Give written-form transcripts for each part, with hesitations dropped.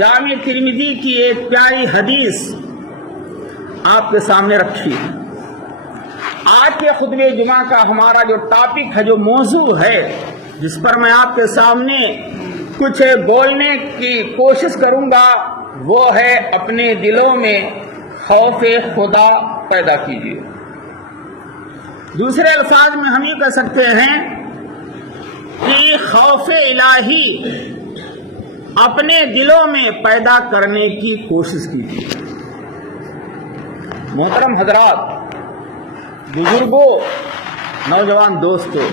جامع ترمذی کی ایک پیاری حدیث آپ کے سامنے رکھی ہے۔ آج کے خطبہ جمعہ کا ہمارا جو ٹاپک ہے، جو موضوع ہے، جس پر میں آپ کے سامنے کچھ بولنے کی کوشش کروں گا، وہ ہے اپنے دلوں میں خوف خدا پیدا کیجیے۔ دوسرے الفاظ میں ہم یہ کہہ سکتے ہیں کہ خوف الہی اپنے دلوں میں پیدا کرنے کی کوشش کیجیے۔ محترم حضرات، بزرگوں، نوجوان دوستوں،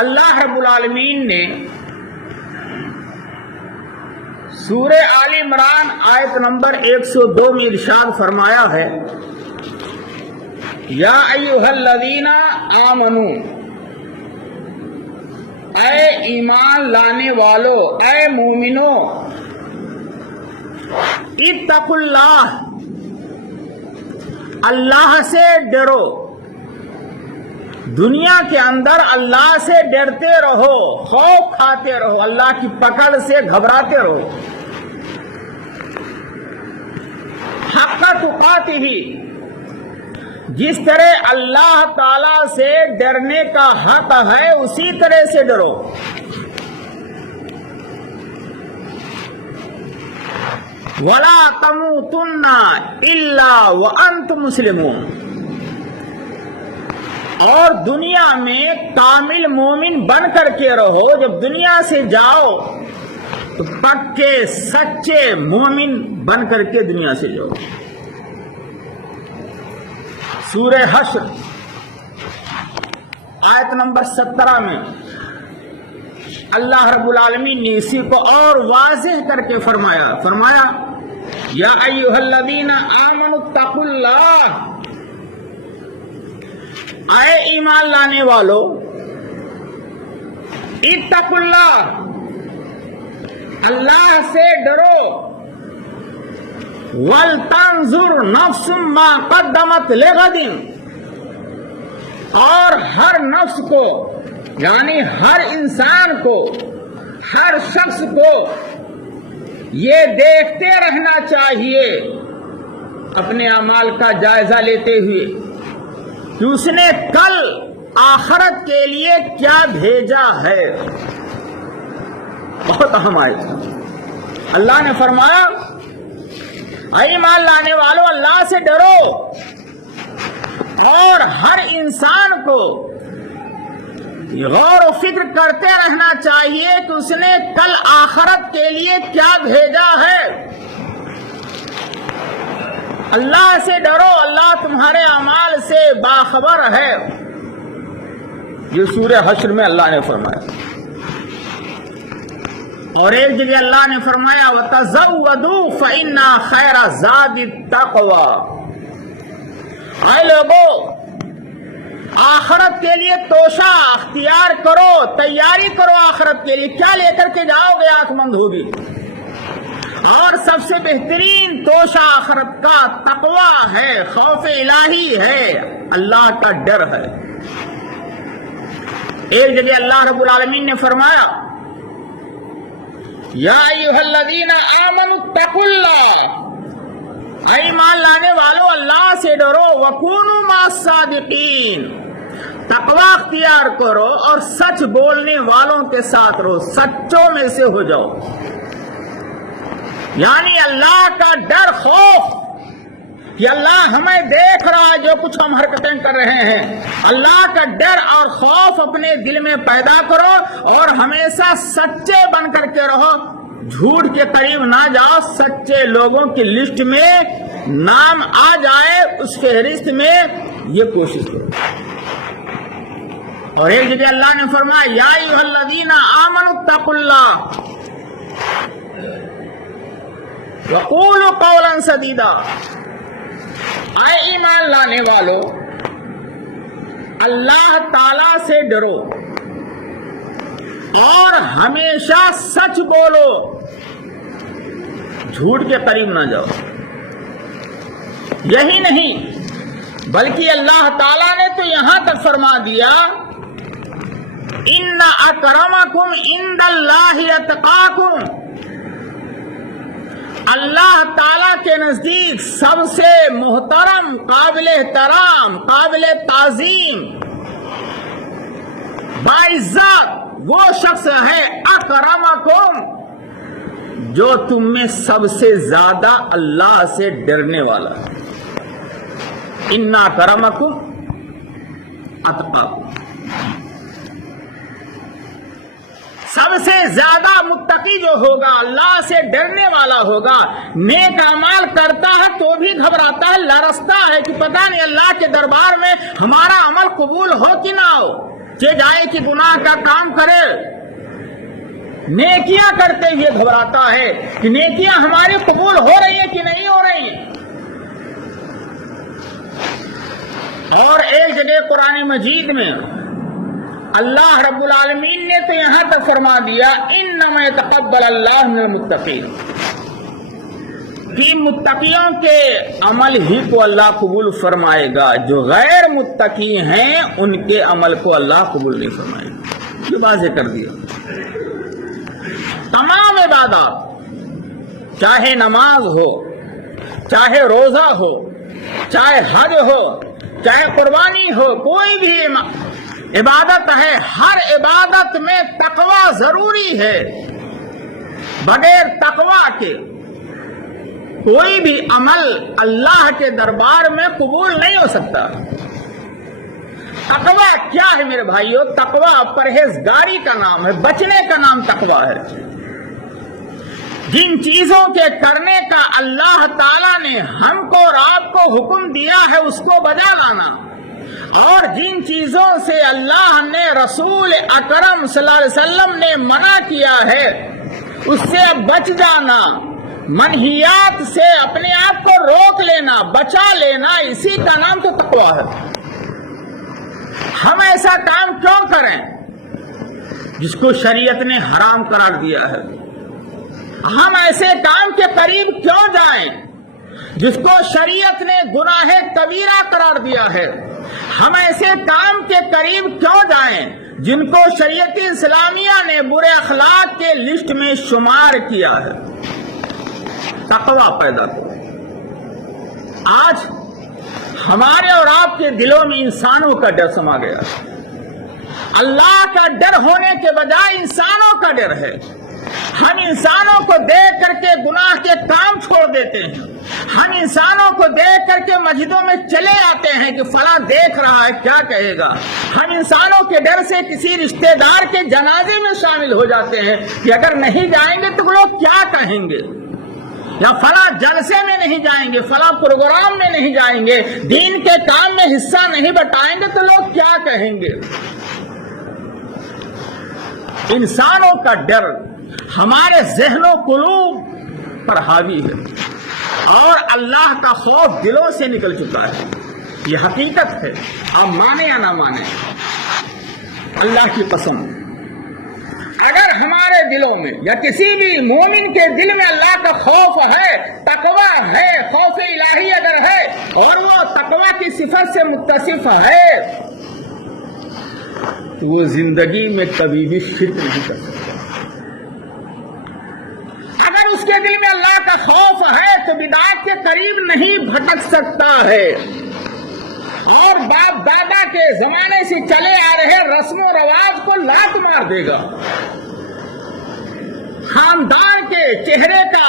اللہ رب العالمین نے سورہ آل عمران آیت نمبر 102 میں ارشاد فرمایا ہے، یا ایھا الذین آمنوا، اے ایمان لانے والو، اے مومنو، اتقوا اللہ، اللہ سے ڈرو۔ دنیا کے اندر اللہ سے ڈرتے رہو، خوف کھاتے رہو، اللہ کی پکڑ سے گھبراتے رہو۔ حق تقاتہ، جس طرح اللہ تعالی سے ڈرنے کا حق ہے اسی طرح سے ڈرو۔ وَلَا تَمُوتُنَّ إِلَّا وَأَنْتُمْ مُسْلِمُونَ، اور دنیا میں کامل مومن بن کر کے رہو۔ جب دنیا سے جاؤ تو پکے سچے مومن بن کر کے دنیا سے جاؤ۔ سورہ حشر آیت نمبر 17 میں اللہ رب العالمین نے اسی کو اور واضح کر کے فرمایا یا ایھا الذین آمنوا اتقوا اللہ، اے ایمان لانے والو، اتقوا اللہ، اللہ سے ڈرو، وَلْتَنْظُرْ نَفْسٌ مَا قَدَّمَتْ لِغَدٍ، اور ہر نفس کو، یعنی ہر انسان کو، ہر شخص کو یہ دیکھتے رہنا چاہیے، اپنے اعمال کا جائزہ لیتے ہوئے کہ اس نے کل آخرت کے لیے کیا بھیجا ہے۔ بہت اہم آیت۔ اللہ نے فرمایا، اے ایمان لانے والوں، اللہ سے ڈرو، اور ہر انسان کو غور و فکر کرتے رہنا چاہیے کہ اس نے کل آخرت کے لیے کیا بھیجا ہے۔ اللہ سے ڈرو، اللہ تمہارے اعمال سے باخبر ہے۔ یہ سورہ حشر میں اللہ نے فرمایا۔ اور ایک جگہ اللہ نے فرمایا وَتَزَوَّدُوا فَإِنَّ خَيْرَ زَادِ التَّقْوَىٰ، اے لوگو، آخرت کے لیے توشہ اختیار کرو، تیاری کرو آخرت کے لیے۔ کیا لے کر کے جاؤ گے؟ آنکھ بند ہوگی۔ اور سب سے بہترین توشہ آخرت کا تقویٰ ہے، خوف الہی ہے، اللہ کا ڈر ہے۔ ایک جگہ اللہ رب العالمین نے فرمایا یا ایھا الذین آمنوا اتقوا اللہ، اے ایمان لانے والو، اللہ سے ڈرو، وکونوا مع الصادقین، تقویٰ اختیار کرو اور سچ بولنے والوں کے ساتھ رہو، سچوں میں سے ہو جاؤ۔ یعنی اللہ کا ڈر، خوف کہ اللہ ہمیں دیکھ رہا ہے جو کچھ ہم حرکتیں کر رہے ہیں۔ اللہ کا ڈر اور خوف اپنے دل میں پیدا کرو اور ہمیشہ سچے بن کر کے رہو، جھوٹ کے قریب نہ جاؤ، سچے لوگوں کی لسٹ میں نام آ جائے، اس فہرست میں یہ کوشش کرو۔ اور ایک جگہ اللہ نے فرمایا یا ایھا الذین آمنوا اتقوا اللہ وقولوا قولا سدیدا، اے ایمان لانے والو، اللہ تعالی سے ڈرو اور ہمیشہ سچ بولو، جھوٹ کے قریب نہ جاؤ۔ یہی نہیں بلکہ اللہ تعالیٰ نے تو یہاں تک فرما دیا ان اکرمکم عند اللہ اتقاکم، اللہ تعالیٰ کے نزدیک سب سے محترم، قابل احترام، قابل تعظیم، باعزت وہ شخص ہے اکرمکم، جو تم میں سب سے زیادہ اللہ سے ڈرنے والا ہے۔ ان اکرمکم اتقاکم، سب سے زیادہ متقی جو ہوگا، اللہ سے ڈرنے والا ہوگا، نیک اعمال کرتا ہے تو بھی گھبراتا ہے، لرزتا ہے کہ پتہ نہیں اللہ کے دربار میں ہمارا عمل قبول ہو کہ نہ ہو، کہ جائے کہ گناہ کا کام کرے، نیکیاں کرتے ہوئے گھبراتا ہے کہ نیکیاں ہماری قبول ہو رہی ہیں کہ نہیں ہو رہی ہیں۔ اور ایک جگہ قرآن مجید میں اللہ رب العالمین نے تو یہاں تک فرما دیا انما یتقبل اللہ من المتقین، کہ متقیوں کے عمل ہی کو اللہ قبول فرمائے گا، جو غیر متقی ہیں ان کے عمل کو اللہ قبول نہیں فرمائے گا۔ یہ واضح کر دیا۔ تمام عبادات، چاہے نماز ہو، چاہے روزہ ہو، چاہے حج ہو، چاہے قربانی ہو، کوئی بھی عبادت ہے، ہر عبادت میں تقوی ضروری ہے۔ بغیر تقوی کے کوئی بھی عمل اللہ کے دربار میں قبول نہیں ہو سکتا۔ تقوی کیا ہے میرے بھائیو؟ تقوی پرہیزگاری کا نام ہے، بچنے کا نام تقوی ہے۔ جن چیزوں کے کرنے کا اللہ تعالیٰ نے ہم کو اور آپ کو حکم دیا ہے اس کو بجا لانا، اور جن چیزوں سے اللہ نے، رسول اکرم صلی اللہ علیہ وسلم نے منع کیا ہے اس سے بچ جانا، منہیات سے اپنے آپ کو روک لینا، بچا لینا، اسی کا نام تو تقویٰ ہے۔ ہم ایسا کام کیوں کریں جس کو شریعت نے حرام قرار دیا ہے؟ ہم ایسے کام کے قریب کیوں جائیں جس کو شریعت نے گناہ کبیرہ قرار دیا ہے؟ ہم ایسے کام کے قریب کیوں جائیں جن کو شریعت اسلامیہ نے برے اخلاق کے لسٹ میں شمار کیا ہے؟ تقویٰ پیدا کرو۔ آج ہمارے اور آپ کے دلوں میں انسانوں کا ڈر سما گیا، اللہ کا ڈر ہونے کے بجائے انسانوں کا ڈر ہے۔ ہم انسانوں کو دیکھ کر کے گناہ کے کام چھوڑ دیتے ہیں، ہم انسانوں کو دیکھ کر کے مسجدوں میں چلے آتے ہیں کہ فلاں دیکھ رہا ہے کیا کہے گا، ہم انسانوں کے ڈر سے کسی رشتہ دار کے جنازے میں شامل ہو جاتے ہیں کہ اگر نہیں جائیں گے تو لوگ کیا کہیں گے، یا فلاں جلسے میں نہیں جائیں گے، فلاں پروگرام میں نہیں جائیں گے، دین کے کام میں حصہ نہیں بٹائیں گے تو لوگ کیا کہیں گے۔ انسانوں کا ڈر ہمارے ذہن و قلوب پر حاوی ہے، اور اللہ کا خوف دلوں سے نکل چکا ہے۔ یہ حقیقت ہے، آپ مانیں یا نہ مانیں، اللہ کی قسم، اگر ہمارے دلوں میں یا کسی بھی مومن کے دل میں اللہ کا خوف ہے، تقوی ہے، خوف الہی اگر ہے اور وہ تقوی کی صفت سے متصف ہے، وہ زندگی میں کبھی بھی شرک نہیں کر سکتا۔ اگر اس کے دل میں اللہ کا خوف ہے تو بدعات کے قریب نہیں بھٹک سکتا ہے، اور باپ دادا کے زمانے سے چلے آ رہے رسم و رواج کو لات مار دے گا، خاندان کے چہرے کا،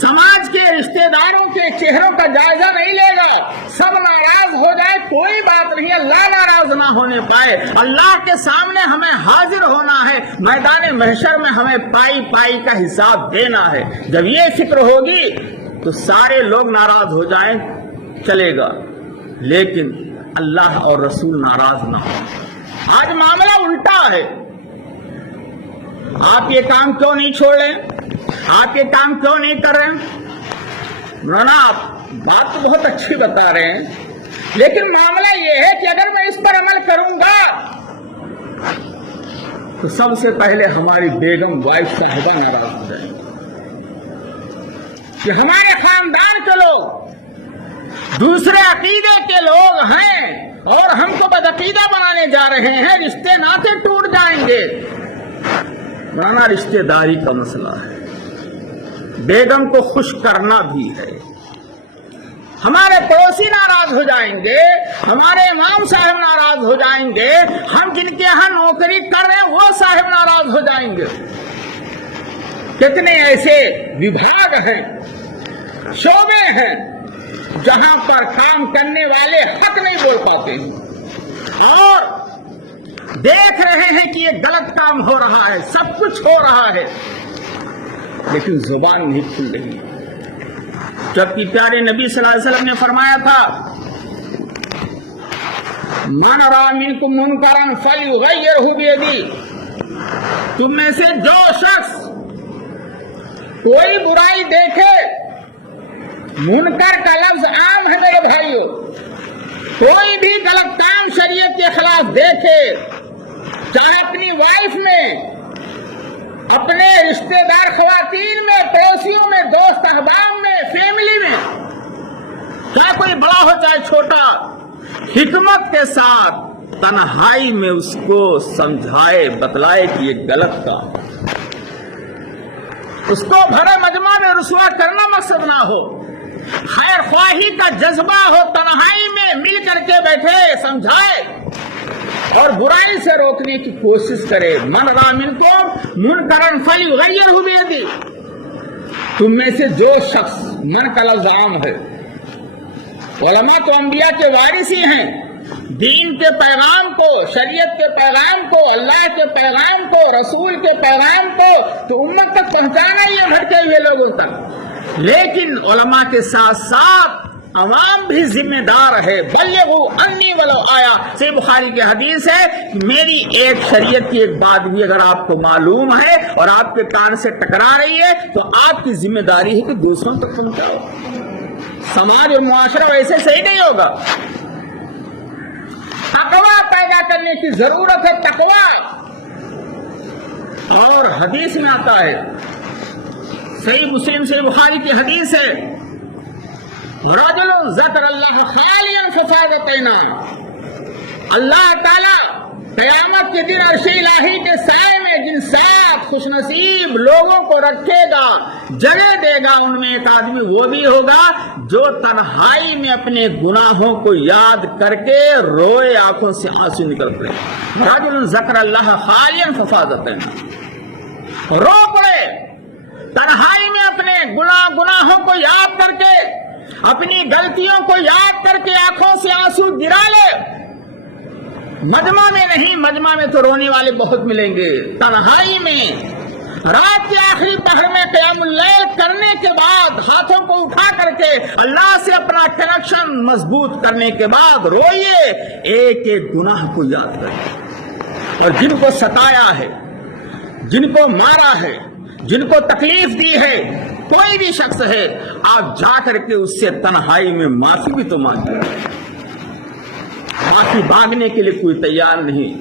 سماج کے رشتہ داروں کے چہروں کا جائزہ نہیں لے گا، سب ناراض ہو جائے کوئی بات نہیں، اللہ ناراض نہ ہونے پائے، اللہ کے سامنے ہمیں حاضر ہونا ہے، میدان محشر میں ہمیں پائی پائی کا حساب دینا ہے۔ جب یہ فکر ہوگی تو سارے لوگ ناراض ہو جائیں چلے گا، لیکن اللہ اور رسول ناراض نہ ہو۔ آج معاملہ الٹا ہے، آپ یہ کام کیوں نہیں چھوڑ رہے؟ آپ یہ کام کیوں نہیں کر رہے ہیں؟ مولانا آپ بات تو بہت اچھی بتا رہے ہیں، لیکن معاملہ یہ ہے کہ اگر میں اس پر عمل کروں گا تو سب سے پہلے ہماری بیگم وائف صاحبہ ناراض ہو جائیں گے کہ ہمارے خاندان کے لوگ دوسرے عقیدے کے لوگ ہیں اور ہم کو بدعقیدہ بنانے جا رہے ہیں، رشتے ناطے ٹوٹ جائیں گے۔ مولانا رشتہ داری کا مسئلہ ہے، بیگم کو خوش کرنا بھی ہے. ہمارے پڑوسی ناراض ہو جائیں گے, ہمارے امام صاحب ناراض ہو جائیں گے, ہم جن کے یہاں نوکری کر رہے ہیں وہ صاحب ناراض ہو جائیں گے. کتنے ایسے وبھاگ ہیں, شعبے ہیں جہاں پر کام کرنے والے حق نہیں بول پاتے ہیں اور دیکھ رہے ہیں کہ یہ غلط کام hو رہا ہے, سب کچھ ہو رہا ہے, لیکن زبان نہیں کھل رہی. جبکہ پیارے نبی صلی اللہ علیہ وسلم نے فرمایا تھا, من رأى منکم منکرا فلیغیرہ بیدیہ, تم میں سے جو شخص کوئی برائی دیکھے, منکر کا لفظ عام ہے میرے بھائیو, کوئی بھی غلط کام شریعت کے خلاف دیکھے, چاہے اپنی وائف میں, اپنے رشتہ دار خواتین میں, پڑوسیوں میں, دوست احباب میں, فیملی میں, چاہے کوئی بڑا ہو چاہے چھوٹا, حکمت کے ساتھ تنہائی میں اس کو سمجھائے, بتلائے کہ یہ غلط کام, اس کو بھرے مجمع میں رسوا کرنا مقصد نہ ہو, خیر خواہی کا جذبہ ہو, تنہائی میں مل کر کے بیٹھے سمجھائے اور برائی سے روکنے کی کوشش کرے. من رأى منکم منکرا فلیغیرہ بیدیہ, تم میں سے جو شخص, من کا لفظ عام ہے, علماء تو انبیاء کے وارث ہی ہیں, دین کے پیغام کو, شریعت کے پیغام کو, اللہ کے پیغام کو, رسول کے پیغام کو تو امت تک پہنچانا ہی ہے بھٹکے ہوئے لوگوں تک, لیکن علماء کے ساتھ ساتھ عوام بھی ذمہ دار ہے. بلغوا انی ولو آیا, صحیح بخاری کی حدیث ہے, میری ایک شریعت کی ایک بات بھی اگر آپ کو معلوم ہے اور آپ کے کان سے ٹکرا رہی ہے تو آپ کی ذمہ داری ہے کہ دوسروں تک پہنچاؤ. سماج اور معاشرہ ویسے صحیح نہیں ہوگا. تقویٰ پیدا کرنے کی ضرورت ہے, تقویٰ. اور حدیث میں آتا ہے, صحیح مسلم صحیح بخاری کی حدیث ہے, رجل ذکر اللہ خالیا ففاضت عیناہ, اللہ تعالی قیامت کے دن عرش الہی کے سائے میں جن 7 خوش نصیب لوگوں کو رکھے گا, جگہ دے گا, ان میں ایک آدمی وہ بھی ہوگا جو تنہائی میں اپنے گناہوں کو یاد کر کے روئے, آنکھوں سے آنسو نکل پڑے. رجل ذکر اللہ خالیا ففاضت عیناہ, رو پڑے تنہائی میں اپنے گناہوں کو یاد کر کے, اپنی غلطیوں کو یاد کر کے آنکھوں سے آنسو گرا لے. مجمع میں نہیں, مجمع میں تو رونے والے بہت ملیں گے, تنہائی میں رات کے آخری پہر میں قیام اللیل کرنے کے بعد ہاتھوں کو اٹھا کر کے اللہ سے اپنا کنیکشن مضبوط کرنے کے بعد روئیے, ایک ایک گناہ کو یاد کریں. اور جن کو ستایا ہے, جن کو مارا ہے, جن کو تکلیف دی ہے, کوئی بھی شخص ہے, آپ جا کر کے اس سے تنہائی میں معافی بھی تو مانگیں. معافی مانگنے کے لیے کوئی تیار نہیں,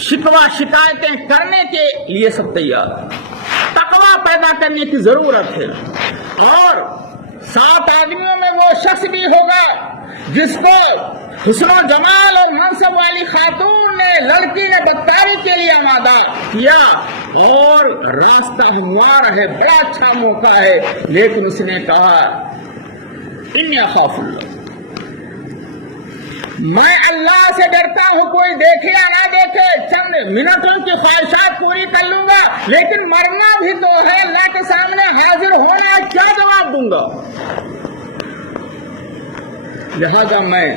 شکوہ شکایتیں کرنے کے لیے سب تیار. تقویٰ پیدا کرنے کی ضرورت ہے. اور 7 آدمیوں میں وہ شخص بھی ہوگا جس کو حسن و جمال اور منصب والی خاتون نے, لڑکی نے بدکاری کے لیے آمادہ کیا اور راستہ ہموار ہے, بڑا اچھا موقع ہے, لیکن اس نے کہا انی اخاف اللہ, میں اللہ سے ڈرتا ہوں, کوئی دیکھے یا نہ دیکھے, چند منٹوں کی خواہشات پوری کر لوں گا, لیکن مرنا بھی تو ہے, اللہ کے سامنے حاضر ہونا ہے, کیا جواب دوں گا, لہذا میں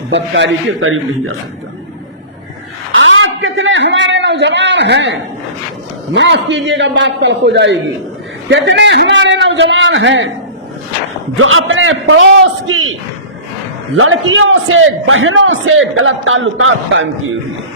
بدکاری کے قریب نہیں جا سکتا. آج کتنے ہمارے نوجوان ہیں, معاف کیجیے گا بات تلخ ہو جائے گی, کتنے ہمارے نوجوان ہیں جو اپنے پڑوس کی لڑکیوں سے, بہنوں سے غلط تعلقات قائم کیے ہوئے.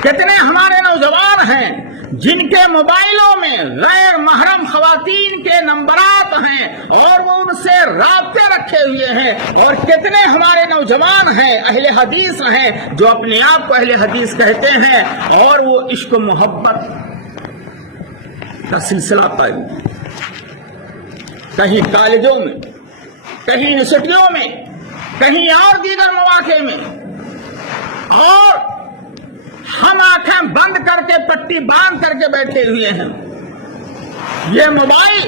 کتنے ہمارے نوجوان ہیں جن کے موبائلوں میں غیر محرم خواتین کے نمبرات ہیں اور وہ ان سے رابطے رکھے ہوئے ہیں. اور کتنے ہمارے نوجوان ہیں اہل حدیث ہیں جو اپنے آپ کو اہل حدیث کہتے ہیں اور وہ عشق و محبت کا سلسلہ قائم ہے. کہیں کالجوں میں, کہیں یونیورسٹیوں میں, کہیں اور دیگر مواقع میں, اور ہم آنکھیں بند کر کے پٹی باندھ کر کے بیٹھے ہوئے ہیں. یہ موبائل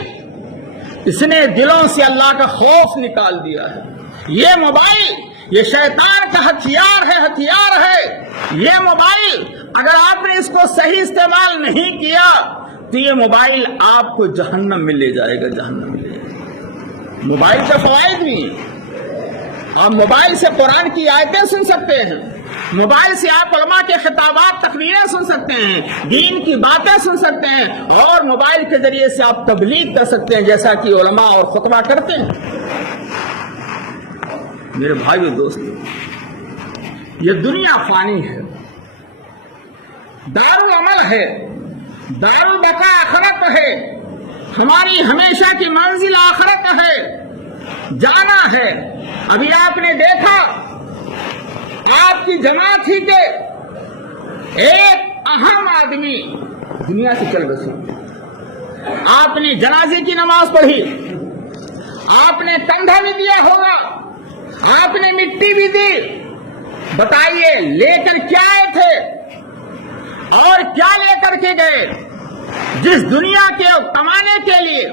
اس نے دلوں سے اللہ کا خوف نکال دیا ہے۔ یہ موبائل یہ شیطان کا ہتھیار ہے۔ یہ موبائل اگر آپ نے اس کو صحیح استعمال نہیں کیا تو یہ موبائل آپ کو جہنم میں لے جائے گا، جہنم میں لے جائے گا۔ موبائل کے فوائد بھی ہیں، آپ موبائل سے قرآن کی آیتیں سن سکتے ہیں، موبائل سے آپ علماء کے خطابات تقریریں سن سکتے ہیں، دین کی باتیں سن سکتے ہیں، اور موبائل کے ذریعے سے آپ تبلیغ کر سکتے ہیں جیسا کہ علماء اور خطبہ کرتے ہیں۔ میرے بھائیو دوستو، یہ دنیا فانی ہے، دارالعمل ہے، دارالبقا آخرت ہے، ہماری ہمیشہ کی منزل آخرت ہے، جانا ہے۔ ابھی آپ نے دیکھا آپ کی جماعت ہی کے ایک اہم آدمی دنیا سے چل بسے، آپ نے جنازے کی نماز پڑھی، آپ نے کندھا بھی دیا ہوگا، آپ نے مٹی بھی دی، بتائیے لے کر کیا آئے تھے اور کیا لے کر کے گئے؟ جس دنیا کے کمانے کے لیے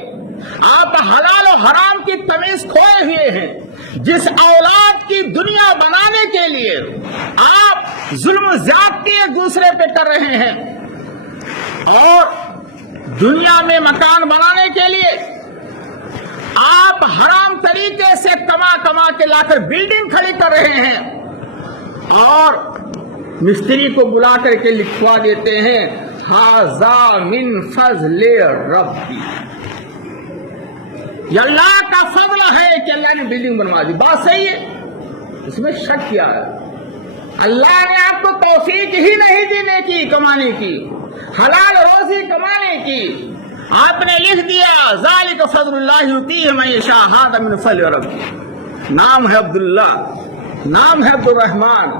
آپ حلال و حرام کی تمیز کھوئے ہوئے ہیں، جس اولاد کی دنیا بنانے کے لیے آپ ظلم و زیادتی ایک دوسرے پہ کر رہے ہیں، اور دنیا میں مکان بنانے کے لیے آپ حرام طریقے سے کما کے لا کر بلڈنگ کھڑی کر رہے ہیں، اور مستری کو بلا کر کے لکھوا دیتے ہیں ھذا من فضل ربی، یہ اللہ کا فضل ہے کہ اللہ نے بلڈنگ بنوا دی۔ بات صحیح ہے، اس میں شک کیا ہے؟ اللہ نے آپ کو توفیق ہی نہیں دینے کی، کمانے کی، حلال روزی کمانے کی، آپ نے لکھ دیا ذالک فضل اللہ یؤتیہ من یشاء ھذا من فضل ربی۔ نام ہے عبداللہ، نام ہے عبدالرحمن،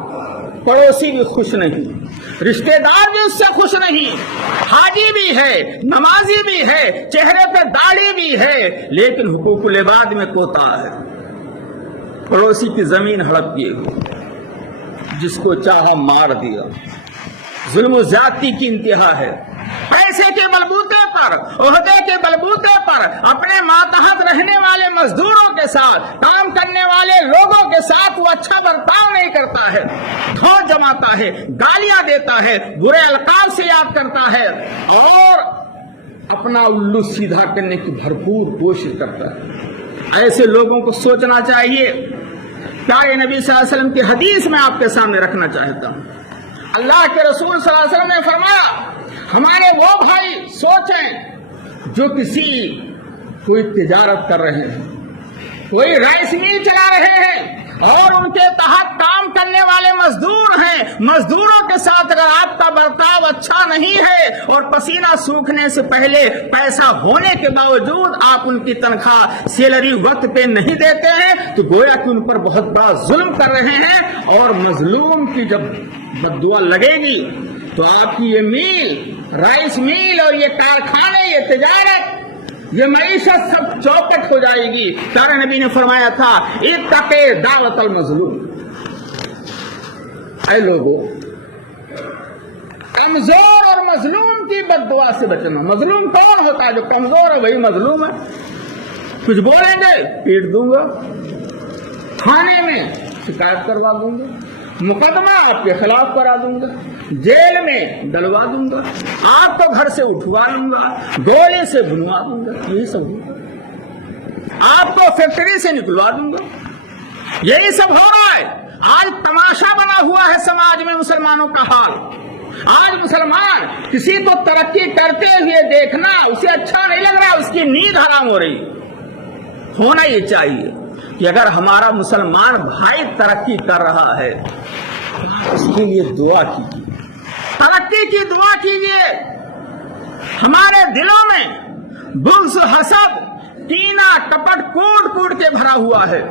پڑوسی بھی خوش نہیں، رشتہ دار بھی اس سے خوش نہیں، حاجی بھی ہے، نمازی بھی ہے، چہرے پہ داڑھی بھی ہے، لیکن حقوق العباد میں کوتا ہے۔ پڑوسی کی زمین ہڑپ کیے ہوئے، جس کو چاہا مار دیا، ظلم و زیادتی کی انتہا ہے۔ پیسے کے بلبوتے پر، عہدے کے بلبوتے پر اپنے ماتحت رہنے والے مزدوروں کے ساتھ، کام کرنے والے لوگوں کے ساتھ وہ اچھا برتاؤ نہیں کرتا ہے، دھوس جماتا ہے، گالیاں دیتا ہے، برے القاب سے یاد کرتا ہے، اور اپنا الو سیدھا کرنے کی بھرپور کوشش کرتا ہے۔ ایسے لوگوں کو سوچنا چاہیے۔ پیارے نبی صلی اللہ علیہ وسلم کی حدیث میں آپ کے سامنے رکھنا چاہتا ہوں۔ اللہ کے رسول صلی اللہ علیہ وسلم نے فرمایا ہمارے وہ بھائی سوچیں جو کوئی تجارت کر رہے ہیں، کوئی رائس میل چلا رہے ہیں، اور ان کے تحت کام کرنے والے مزدور ہیں، مزدوروں کے ساتھ اگر آپ کا برتاؤ اچھا نہیں ہے اور پسینہ سوکھنے سے پہلے پیسہ ہونے کے باوجود آپ ان کی تنخواہ سیلری وقت پہ نہیں دیتے ہیں تو گویا کہ ان پر بہت بڑا ظلم کر رہے ہیں، اور مظلوم کی جب بددعا لگے گی تو آپ کی یہ میل، رائس میل، اور یہ کارخانے، یہ تجارت، یہ معیشت سب چوپٹ ہو جائے گی۔ پیارے نبی نے فرمایا تھا اتقوا دعوت المظلوم، اے لوگو کمزور اور مظلوم کی بد دعا سے بچنا۔ مظلوم کون ہوتا ہے؟ جو کمزور ہے وہی مظلوم ہے۔ کچھ بولیں گے پیٹ دوں گا، تھانے میں شکایت کروا دوں گا، مقدمہ آپ کے خلاف کرا دوں گا، جیل میں ڈلوا دوں گا، آپ کو گھر سے اٹھوا لوں گا، گولی سے بنوا دوں گا، یہی سب ہوگا، آپ کو فیکٹری سے نکلوا دوں گا، یہی سب ہو رہا ہے۔ آج تماشا بنا ہوا ہے سماج میں مسلمانوں کا حال۔ آج مسلمان کسی کو ترقی کرتے ہوئے دیکھنا اسے اچھا نہیں لگ رہا، اس کی نیند حرام ہو رہی۔ ہونا یہ چاہیے کہ اگر ہمارا مسلمان بھائی ترقی کر رہا ہے اس کے لیے دعا کیجیے، ترقی کی دعا کیجیے۔ ہمارے دلوں میں بغض، حسد، کینہ، کپٹ کوٹ کے بھرا ہوا ہے۔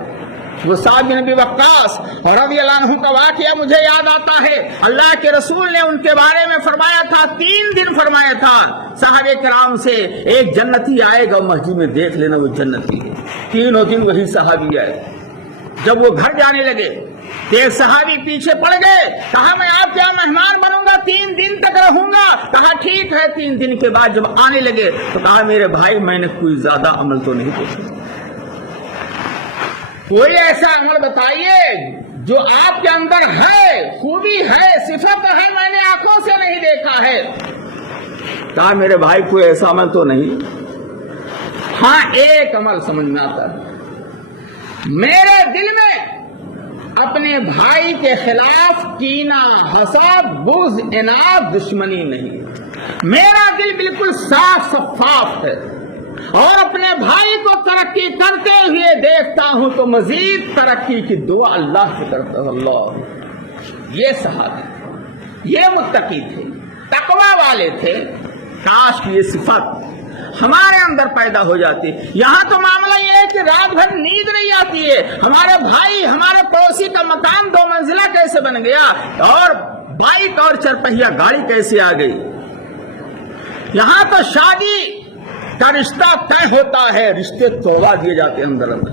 وہ سعد بن ابی وقاص رضی اللہ عنہ کا واقعہ مجھے یاد آتا ہے۔ اللہ کے رسول نے ان کے بارے میں فرمایا تھا، 3 دن فرمایا تھا صحابہ کرام سے، ایک جنتی آئے گا مسجد میں، دیکھ لینا وہ جنتی ہے۔ 3 دن وہی صحابی آئے، جب وہ گھر جانے لگے تو ایک صحابی پیچھے پڑ گئے، کہا میں آپ کے یہاں مہمان بنوں گا، 3 دن تک رہوں گا۔ کہا ٹھیک ہے۔ 3 دن کے بعد جب آنے لگے تو کہا میرے بھائی میں نے کوئی زیادہ عمل تو نہیں دیکھا، کوئی ایسا عمل بتائیے جو آپ کے اندر ہے، خوبی ہے، صفت ہے، میں نے آنکھوں سے نہیں دیکھا ہے۔ کہا میرے بھائی کوئی ایسا عمل تو نہیں، ہاں ایک عمل سمجھ میں آتا ہے، میرے دل میں اپنے بھائی کے خلاف کینہ، حسد، بغض، عناد، دشمنی نہیں، میرا دل بالکل صاف شفاف ہے، اور اپنے بھائی کو ترقی کرتے ہوئے دیکھتا ہوں تو مزید ترقی کی دعا اللہ سے کرتا ہوں۔ اللہ، یہ صحابی، یہ متقی تھے، تقوی والے تھے، کاش کی یہ صفت ہمارے اندر پیدا ہو جاتی۔ یہاں تو معاملہ یہ ہے کہ رات بھر نیند نہیں آتی ہے، ہمارے بھائی، ہمارے پڑوسی کا مکان 2 منزلہ کیسے بن گیا، اور بائک اور 4 پہیہ گاڑی کیسے آ گئی۔ یہاں تو شادی کا رشتہ طے ہوتا ہے، رشتے توڑا دیے جاتے ہیں اندر اندر،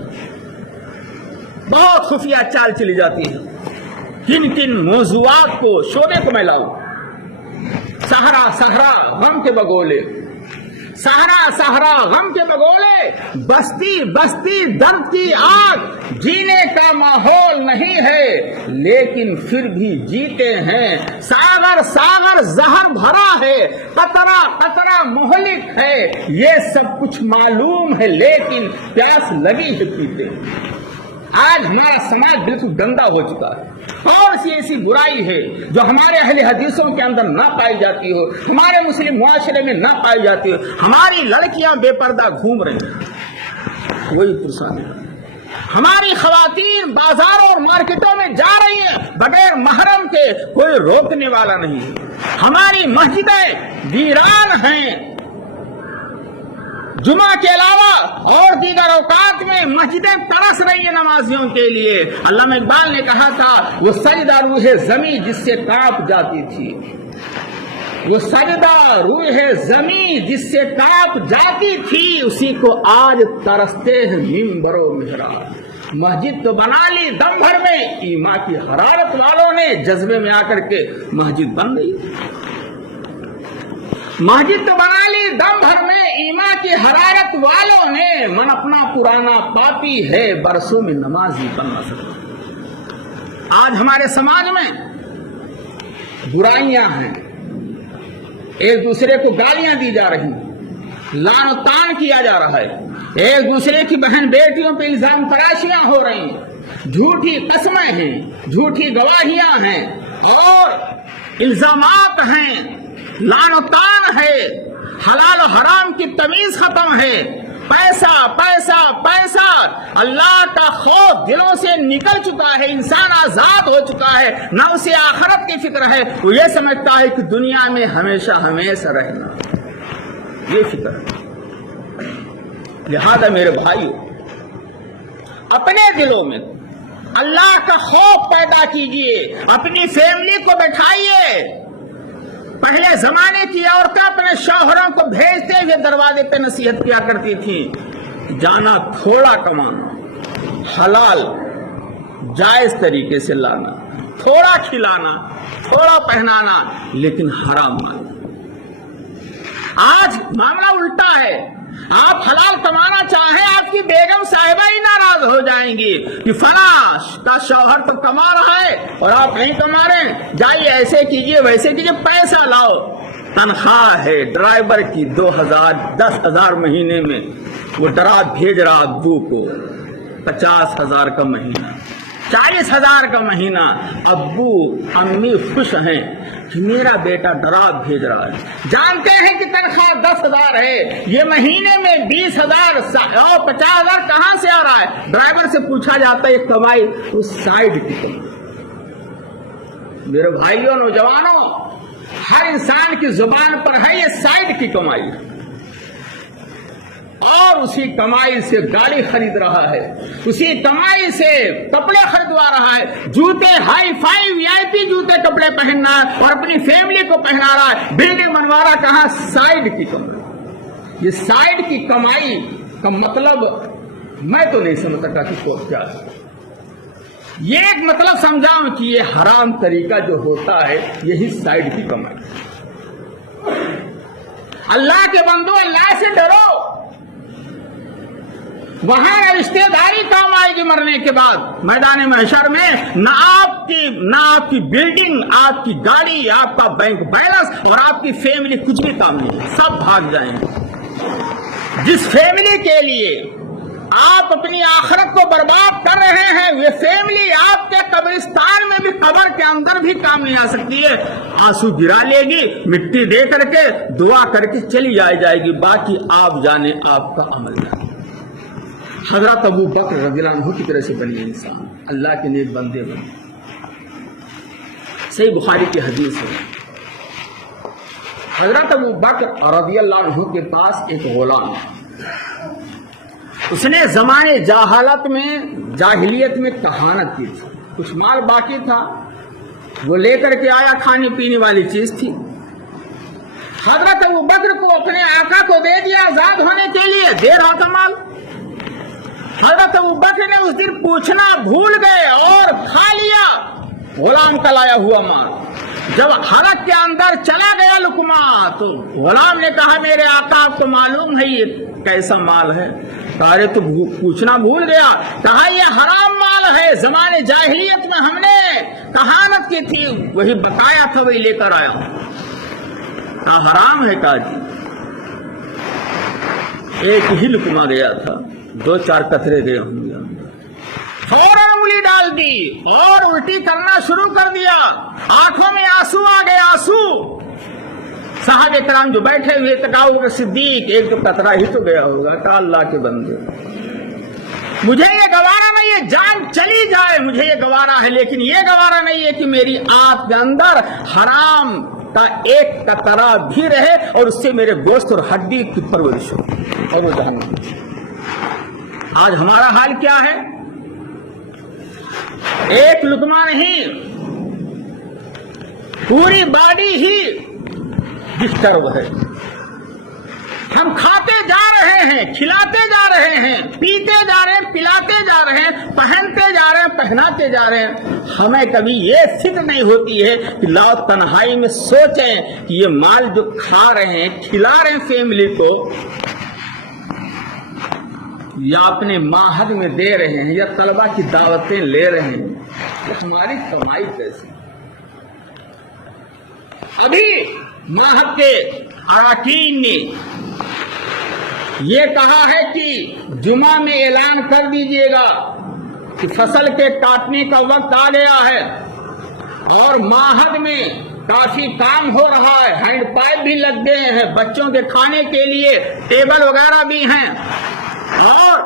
بہت خفیہ چال چلی جاتی ہے۔ کن کن موضوعات کو، شعبے کو میں لاؤں، سہرا سہرا غم کے بگولے، سہرا سہرا غم کے بگولے، بستی بستی درد کی آگ، جینے کا ماحول نہیں ہے لیکن پھر بھی جیتے ہیں، ساغر ساغر زہر بھرا ہے، قطرہ قطرہ مہلک ہے، یہ سب کچھ معلوم ہے لیکن پیاس لگی ہے پیتے۔ آج ہمارا سماج بالکل گندا ہو چکا ہے، اور ایسی برائی ہے جو ہمارے اہل حدیثوں کے اندر نہ پائی جاتی ہو، ہمارے مسلم معاشرے میں نہ پائی جاتی ہو۔ ہماری لڑکیاں بے پردہ گھوم رہی ہیں، وہی پرسانی، ہماری خواتین بازاروں اور مارکیٹوں میں جا رہی ہیں بغیر محرم کے، کوئی روکنے والا نہیں ہے، ہماری مسجدیں ویران ہیں، جمعہ کے علاوہ اور دیگر اوقات میں مسجدیں ترس رہی ہیں نمازیوں کے لیے۔ علامہ اقبال نے کہا تھا وہ سجدہ روح زمیں جس سے کانپ جاتی تھی، وہ سجدہ روح زمیں جس سے کانپ جاتی تھی، اسی کو آج ترستے ہیں منبر و محراب۔ مسجد تو بنا لی دم بھر میں، ایمان کی حرارت والوں نے جذبے میں آ کر کے مسجد بن گئی، مسجد تو بنا لی دم بھر میں، ایمان کی حرارت والوں نے، من اپنا پرانا پاپی ہے برسوں میں نمازی بن نہ سکتا۔ آج ہمارے سماج میں برائیاں ہیں، ایک دوسرے کو گالیاں دی جا رہی ہیں، لعن و طعن کیا جا رہا ہے، ایک دوسرے کی بہن بیٹیوں پہ الزام تراشیاں ہو رہی ہیں، جھوٹی قسمیں ہیں، جھوٹی گواہیاں ہیں، اور الزامات ہیں، لعن و طعن ہے، حلال و حرام کی تمیز ختم ہے، پیسہ پیسہ پیسہ، اللہ کا خوف دلوں سے نکل چکا ہے، انسان آزاد ہو چکا ہے، نہ اسے آخرت کی فکر ہے، وہ یہ سمجھتا ہے کہ دنیا میں ہمیشہ ہمیشہ رہنا، یہ فکر ہے۔ لہذا میرے بھائیو، اپنے دلوں میں اللہ کا خوف پیدا کیجئے، اپنی فیملی کو بٹھائیے۔ پہلے زمانے کی عورتیں اپنے شوہروں کو بھیجتے ہوئے دروازے پہ نصیحت کیا کرتی تھیں، جانا تھوڑا کمانا، حلال جائز طریقے سے لانا، تھوڑا کھلانا، تھوڑا پہنانا، لیکن حرام مانا۔ آج معاملہ الٹا ہے، آپ حلال کمانا چاہیں، آپ کی بیگم صاحبہ ہی ناراض ہو جائیں گی کہ فلاں کا شوہر تو کما رہا ہے اور آپ نہیں کما رہے ہیں، جائیے ایسے کیجئے ویسے کیجئے، پیسہ لاؤ۔ تنخواہ ہے ڈرائیور کی 2000 10,000 مہینے میں، وہ ڈرا بھیج رہا ابو کو 50,000 کا مہینہ، 40,000 کا مہینہ، ابو امی خوش ہیں کہ میرا بیٹا ڈرا بھیج رہا ہے، جانتے ہیں کہ تنخواہ 10,000 ہے، یہ مہینے میں 20,000 اور 50,000 کہاں سے آ رہا ہے؟ ڈرائیور سے پوچھا جاتا ہے یہ کمائی اس سائیڈ کی کمائی۔ میرے بھائیوں نوجوانوں، ہر انسان کی زبان پر ہے یہ سائیڈ کی کمائی، اور اسی کمائی سے گاڑی خرید رہا ہے، اسی کمائی سے کپڑے خریدوا رہا ہے، جوتے ہائی فائی VIP جوتے کپڑے پہننا ہے، اور اپنی فیملی کو پہنا رہا ہے، بلڈنگ بنوا رہا، کہاں سائیڈ کی کمائی۔ یہ سائیڈ کی کمائی کا مطلب میں تو نہیں سمجھ سکتا کہ کیا ہے۔ یہ ایک مطلب سمجھاؤں کہ یہ حرام طریقہ جو ہوتا ہے یہی سائڈ کی کمائی. اللہ کے بندو اللہ سے ڈرو. وہاں رشتے داری کام آئے گی مرنے کے بعد. میدان محشر میں نہ آپ کی بلڈنگ، آپ کی گاڑی، آپ کا بینک بیلنس اور آپ کی فیملی کچھ بھی کام نہیں ہے، سب بھاگ جائیں گے. جس فیملی کے لیے آپ اپنی آخرت کو برباد کر رہے ہیں وہ فیملی آپ کے قبرستان میں بھی، قبر کے اندر بھی کام نہیں آ سکتی ہے. آنسو گرا لے گی، مٹی دے کر کے دعا کر کے چلی جائے گی، باقی آپ جانے آپ کا عمل جانے. حضرت ابو بکر رضی اللہ عنہ کی طرح سے بنی انسان، اللہ کے نیک بندے بنے. صحیح بخاری کی حدیث ہے، حضرت ابو بکر رضی اللہ عنہ کے پاس ایک غلام، اس نے زمانے جاہلیت میں کہانت کی تھی. کچھ مال باقی تھا، وہ لے کر کے آیا، کھانے پینے والی چیز تھی. حضرت ابو بکر کو اپنے آقا کو دے دیا آزاد ہونے کے لیے، دے رہا تھا مال. حضرت ابو بکر نے اس دن پوچھنا بھول گئے اور کھا لیا غلام کا لایا ہوا مال. جب حلق کے اندر چلا گیا لقمہ تو غلام نے کہا میرے آقا آپ کو معلوم ہے یہ کیسا مال ہے؟ ارے تو پوچھنا بھول گیا. کہا یہ حرام مال ہے، زمانے جاہلیت میں ہم نے کہانت کی تھی، وہی بتایا تھا، وہی لے کر آیا. کہا حرام ہے؟ کہا جی. ایک ہی لقمہ گیا تھا، 2-4 قطرے گئے ہوں گے. فوراً انگلی ڈال دی اور الٹی کرنا شروع کر دیا. آنکھوں میں آنسو آ گئے، آنسو. صحابہ کرام جو بیٹھے ہوئے تکاؤ صدیق، ایک تو قطرہ ہی تو گیا ہوگا. کہ اللہ کے بندے مجھے یہ گوارا نہیں ہے، جان چلی جائے مجھے یہ گوارا ہے، لیکن یہ گوارا نہیں ہے کہ میری آنکھ کے اندر حرام کا ایک قطرہ بھی رہے اور اس سے میرے گوشت اور ہڈی کی پرورش ہو اور وہ جہنم. آج ہمارا حال کیا ہے؟ ایک لقمہ نہیں، پوری باڈی ہی ڈسٹرب ہے. ہم کھاتے جا رہے ہیں، کھلاتے جا رہے ہیں، پیتے جا رہے ہیں، پلاتے جا رہے ہیں، پہنتے جا رہے ہیں، پہناتے جا رہے ہیں. ہمیں کبھی یہ فکر نہیں ہوتی ہے کہ لاؤ تنہائی میں سوچیں کہ یہ مال جو کھا رہے ہیں، کھلا رہے ہیں فیملی کو، یا اپنے معہد میں دے رہے ہیں، یا طلبہ کی دعوتیں لے رہے ہیں، یہ ہماری کمائی کیسے؟ ابھی معہد کے اراکین نے یہ کہا ہے کہ جمعہ میں اعلان کر دیجئے گا کہ فصل کے کاٹنے کا وقت آ گیا ہے اور معہد میں کافی کام ہو رہا ہے. ہینڈ پائپ بھی لگ گئے ہیں، بچوں کے کھانے کے لیے ٹیبل وغیرہ بھی ہیں اور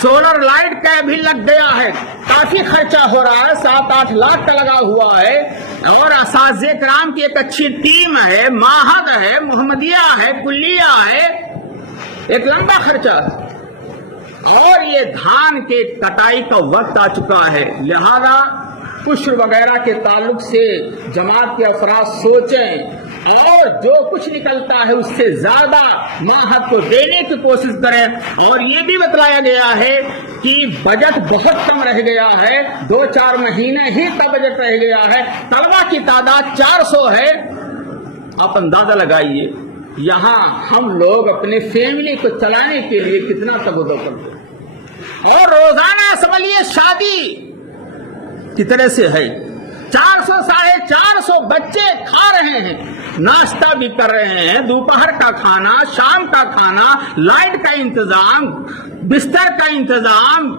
سولر لائٹ کا بھی لگ گیا ہے. کافی خرچہ ہو رہا ہے، 7-8 لاکھ کا لگا ہوا ہے اور اساتذہ کرام کی ایک اچھی ٹیم ہے، معہد ہے، محمدیہ ہے، کلیہ ہے، ایک لمبا خرچہ ہے اور یہ دھان کے کٹائی کا وقت آ چکا ہے. لہذا عشر وغیرہ کے تعلق سے جماعت کے افراد سوچیں اور جو کچھ نکلتا ہے اس سے زیادہ معہد کو دینے کی کوشش کریں. اور یہ بھی بتلایا گیا ہے کہ بجٹ بہت کم رہ گیا ہے، 2-4 مہینے ہی کا بجٹ رہ گیا ہے. طلبہ کی تعداد 400 ہے. آپ اندازہ لگائیے یہاں ہم لوگ اپنے فیملی کو چلانے کے لیے کتنا تبدو کرتے ہیں اور روزانہ سمجھیے شادی کی طرح سے ہے. 400-450 بچے کھا رہے ہیں، ناشتہ بھی کر رہے ہیں، دوپہر کا کھانا، شام کا کھانا، لائٹ کا انتظام، بستر کا انتظام،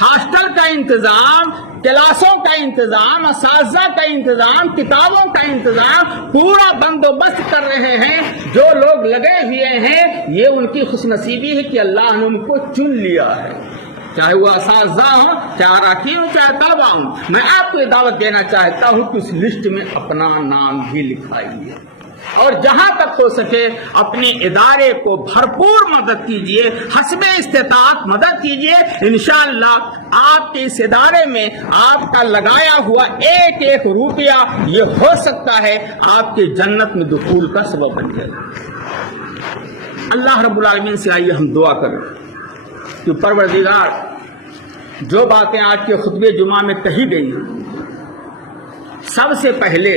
ہاسٹل کا انتظام، کلاسوں کا انتظام، اساتذہ کا انتظام، کتابوں کا انتظام، پورا بندوبست کر رہے ہیں. جو لوگ لگے ہوئے ہیں یہ ان کی خوش نصیبی ہے کہ اللہ نے ان کو چن لیا ہے، چاہے وہ اساتذہ ہوں، چاہے اراکین ہوں، چاہے طلبہ ہوں. میں آپ کو یہ دعوت دینا چاہتا ہوں کہ اس لسٹ میں اپنا نام بھی لکھائیے اور جہاں تک ہو سکے اپنے ادارے کو بھرپور مدد کیجیے، حسب استطاعت مدد کیجیے. انشاءاللہ آپ کے اس ادارے میں آپ کا لگایا ہوا ایک ایک روپیہ یہ ہو سکتا ہے آپ کے جنت میں دخول کا سبب بن جائے. اللہ رب العالمین سے آئیے ہم دعا کریں کہ پروردگار جو باتیں آج کے خطبے جمعہ میں کہی گئی ہیں، سب سے پہلے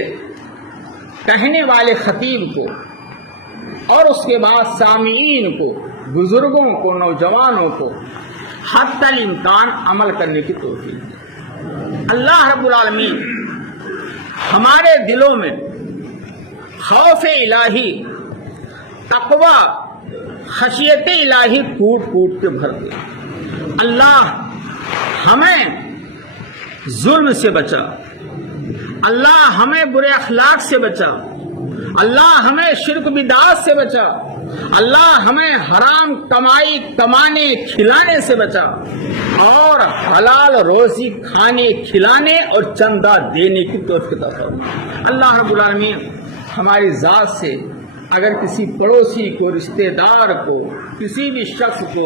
کہنے والے خطیب کو اور اس کے بعد سامعین کو، بزرگوں کو، نوجوانوں کو حتی الامکان عمل کرنے کی توفیق دے۔ اللہ رب العالمین ہمارے دلوں میں خوف الہی، تقوی، خشیت الہی کوٹ کوٹ کے بھر دے۔ اللہ ہمیں ظلم سے بچا، اللہ ہمیں برے اخلاق سے بچا، اللہ ہمیں شرک بدعات سے بچا، اللہ ہمیں حرام کمائی کمانے کھلانے سے بچا، اور حلال روزی کھانے کھلانے اور چندہ دینے کی توفیق عطا فرما۔ اللہ رب العالمین ہماری ذات سے اگر کسی پڑوسی کو، رشتہ دار کو، کسی بھی شخص کو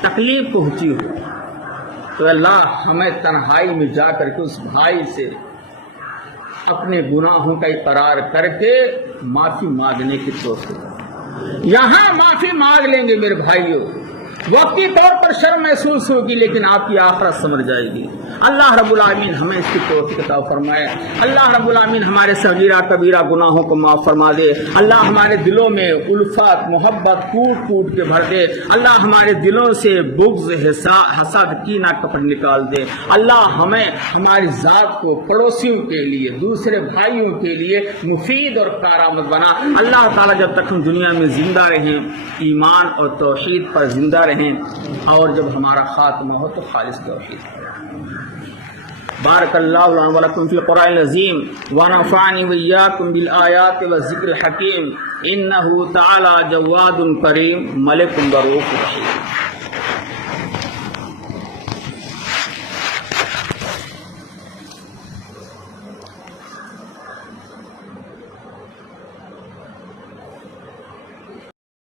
تکلیف پہنچی ہو تو اللہ ہمیں تنہائی میں جا کر کے اس بھائی سے اپنے گناہوں کا اقرار کر کے معافی مانگنے کی توفیق۔ یہاں معافی مانگ لیں گے میرے بھائیوں، وقتی طور پر شرم محسوس ہوگی لیکن آپ کی آخرت سمجھ جائے گی۔ اللہ رب العالمین ہمیں اس کی توفیق عطا فرمائے۔ اللہ رب العالمین ہمارے صغیرہ کبیرہ گناہوں کو معاف فرما دے۔ اللہ ہمارے دلوں میں الفت محبت کوٹ کوٹ کے بھر دے۔ اللہ ہمارے دلوں سے بغض حسد کینہ کپٹ نکال دے۔ اللہ ہمیں ہماری ذات کو پڑوسیوں کے لیے، دوسرے بھائیوں کے لیے مفید اور کارآمد بنا۔ اللہ تعالیٰ جب تک ہم دنیا میں زندہ رہیں ایمان اور توحید پر زندہ رہیں، اور جب ہمارا خاتمہ ہو تو خالص توحید۔ بارک اللہ لنا ولکم فی القرآن العظیم ونفعنی وإیاکم بالآیات والذکر الحکیم، انہ تعالی جواد کریم ملک رؤوف رحیم۔